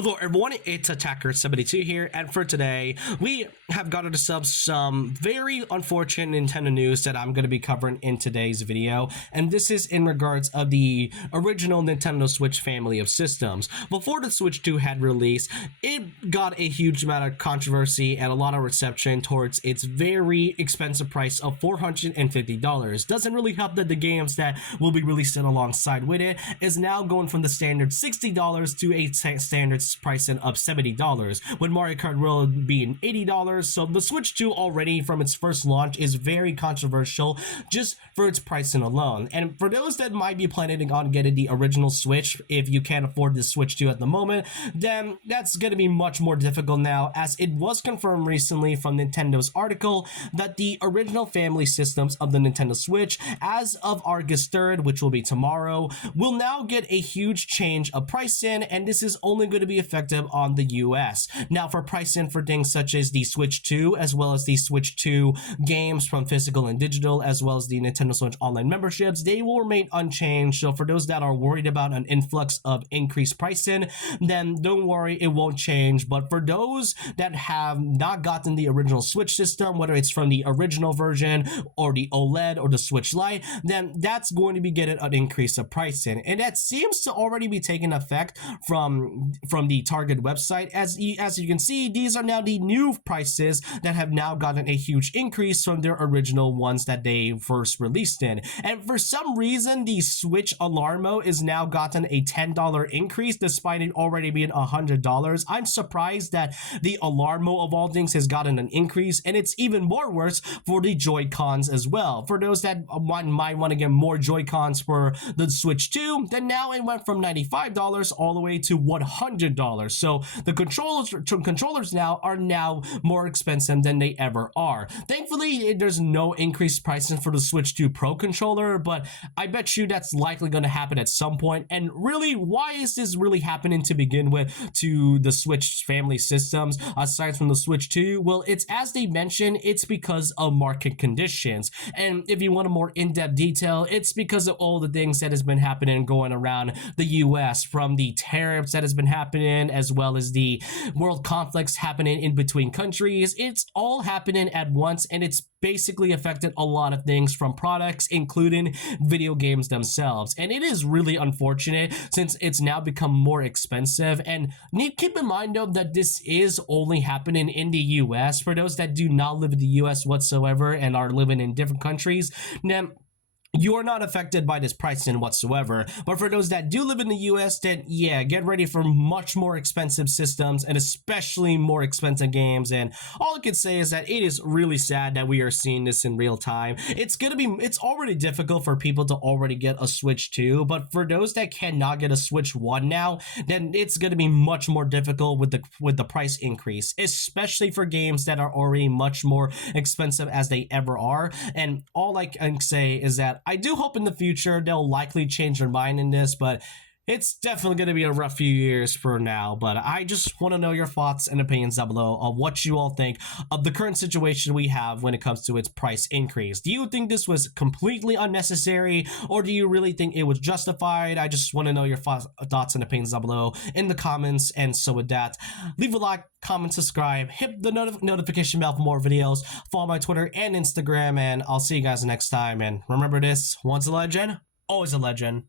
Hello everyone, it's Attacker72 here, and for today, we have got ourselves some very unfortunate Nintendo news that I'm going to be covering in today's video, and this is in regards of the original Nintendo Switch family of systems. Before the Switch 2 had released, it got a huge amount of controversy and a lot of reception towards its very expensive price of $450. Doesn't really help that the games that will be released alongside with it is now going from the standard $60 to a standard pricing of $70, with Mario Kart World being $80. So the Switch 2 already from its first launch is very controversial just for its pricing alone. And for those that might be planning on getting the original Switch, if you can't afford the Switch 2 at the moment, then that's going to be much more difficult now, as it was confirmed recently from Nintendo's article that the original family systems of the Nintendo Switch, as of August 3rd, which will be tomorrow, will now get a huge change of pricing, and this is only going to be effective on the US. Now, for pricing for things such as the Switch 2, as well as the Switch 2 games from physical and digital, as well as the Nintendo Switch Online memberships, they will remain unchanged. So for those that are worried about an influx of increased pricing, then don't worry, it won't change. But for those that have not gotten the original Switch system, whether it's from the original version or the OLED or the Switch Lite, then that's going to be getting an increase of pricing, and that seems to already be taking effect from the Target website. As you can see, these are now the new prices that have now gotten a huge increase from their original ones that they first released in. And for some reason, the Switch Alarmo is now gotten a $10 increase despite it already being $100. I'm surprised that the Alarmo of all things has gotten an increase, and it's even more worse for the Joy-Cons as well. For those that might want to get more Joy-Cons for the Switch 2, then now it went from $95 all the way to $100. So the controllers now are more expensive than they ever are. Thankfully, there's no increased pricing for the Switch 2 Pro controller, but I bet you that's likely going to happen at some point. And really, why is this really happening to begin with to the Switch family systems aside from the Switch 2? Well, it's as they mentioned, it's because of market conditions. And if you want a more in-depth detail, it's because of all the things that has been happening going around the US, from the tariffs that has been happening, as well as the world conflicts happening in between countries. It's all happening at once, and it's basically affected a lot of things from products, including video games themselves. And it is really unfortunate since it's now become more expensive. And keep in mind though that this is only happening in the US. For those that do not live in the US whatsoever and are living in different countries, then you are not affected by this pricing whatsoever. But for those that do live in the US, then yeah, get ready for much more expensive systems and especially more expensive games. And all I can say is that it is really sad that we are seeing this in real time. It's already difficult for people to already get a Switch 2, but for those that cannot get a Switch 1 now, then it's going to be much more difficult with the price increase, especially for games that are already much more expensive as they ever are. And all I can say is that I do hope in the future they'll likely change their mind in this, but it's definitely going to be a rough few years for now. But I just want to know your thoughts and opinions down below of what you all think of the current situation we have when it comes to its price increase. Do you think this was completely unnecessary, or do you really think it was justified? I just want to know your thoughts and opinions down below in the comments. And so with that, leave a like, comment, subscribe, hit the notification bell for more videos, follow my Twitter and Instagram, and I'll see you guys next time. And remember this, once a legend, always a legend.